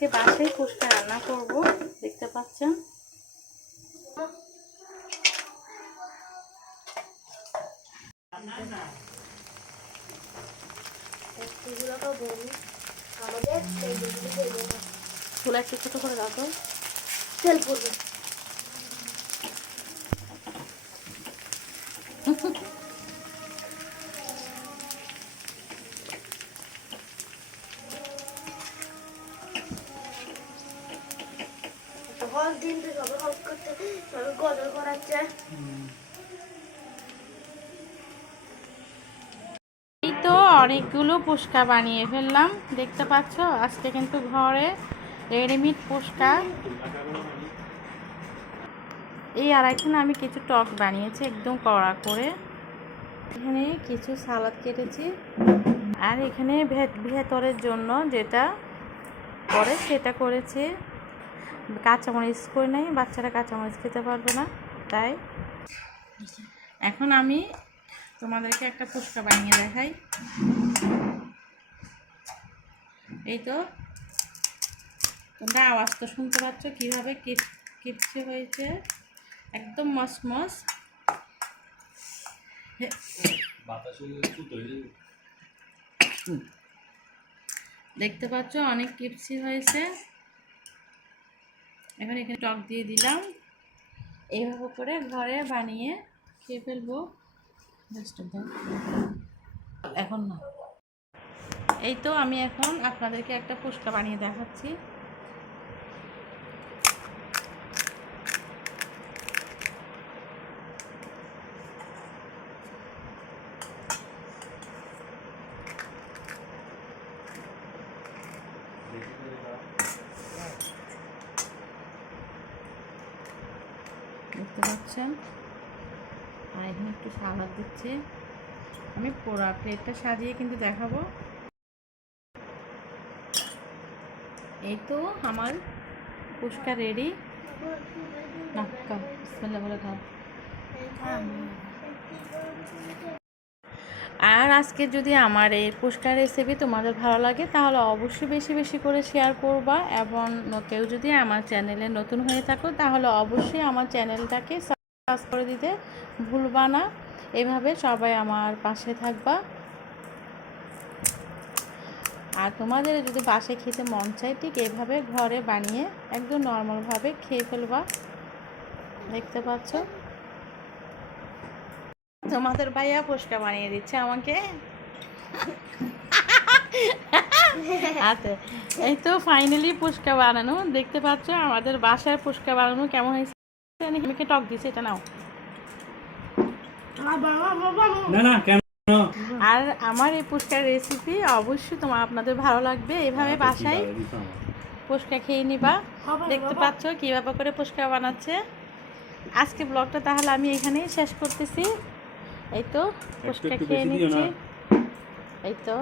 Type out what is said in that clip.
আজকে বাসায় ফুচকা রান্না করব, দেখতে পাচ্ছেন। চুলা একটু ছোট করে দাও তো, তেল পড়বে। হল দিন তো সবাই হল করতে সবাই গজল করাচ্ছে। এই তো অনেকগুলো ফুচকা বানিয়ে ফেললাম, দেখতে পাচ্ছ। আজকে কিন্তু ঘরে রেডিমেড ফুচকা। এই আর এখানে আমি কিছু টক বানিয়েছি একদম কড়া করে। এখানে কিছু সালাদ কেটেছি, আর এখানে ভেতরের জন্য যেটা করে সেটা করেছি। কাঁচামরিচ করে নেই, বাচ্চারা কাঁচামরিচ খেতে পারবে না, তাই। এখন আমি তোমাদেরকে একটা ফুচকা বানিয়ে দেখাই। এই তো তোমরা আওয়াজ তো শুনতে পাচ্ছ কীভাবে কিপচে হয়েছে, একদম মসমস। দেখতে পাচ্ছ অনেক কিপসি হয়েছে। এখন এখানে টক দিয়ে দিলাম। এইভাবে করে ঘরে বানিয়ে খেয়ে ফেলবো। এখন না, এই তো আমি এখন আপনাদেরকে একটা ফুচকা বানিয়ে দেখাচ্ছি। দেখতে পাচ্ছেন, আর এখানে একটু সালাদ দিচ্ছি। আমি পুরো প্লেটটা সাজিয়ে কিন্তু দেখাবো। এই তো আমার ফুচকা রেডি। খাও, বিসমিল্লাহ বলে খাও। আর আজকে যদি আমার এই ফুচকা রেসিপি তোমাদের ভালো লাগে তাহলে অবশ্যই বেশি বেশি করে শেয়ার করবা, এবং কেউ যদি আমার চ্যানেলে নতুন হয়ে থাকো তাহলে অবশ্যই আমার চ্যানেলটাকে সাবস্ক্রাইব করে দিতে ভুলবা না। এভাবে সবাই আমার পাশে থাকবা। আর তোমাদের যদি বাসায় খেতে মন চায় ঠিক এভাবে ঘরে বানিয়ে একদম নর্মালভাবে খেয়ে ফেলবা। দেখতে পাচ্ছ তোমাদের ভাইয়া ফুচকা বানিয়ে দিচ্ছে আমাকে। আচ্ছা, এই তো ফাইনালি ফুচকা বানানো, দেখতে পাচ্ছ আমাদের বাসায় ফুচকা বানানো কেমন হয়েছে। আমাকে টক দিয়েছে, এটা নাও। আর আমার এই ফুচকার রেসিপি অবশ্যই আপনাদের ভালো লাগবে। এভাবে বাসায় ফুচকা খেয়ে নিবা। দেখতে পাচ্ছ কীভাবে করে ফুচকা বানাচ্ছে। আজকে ব্লগটা তাহলে আমি এখানেই শেষ করতেছি। এই তো ফুচকা খেয়ে নিচ্ছি। এই তো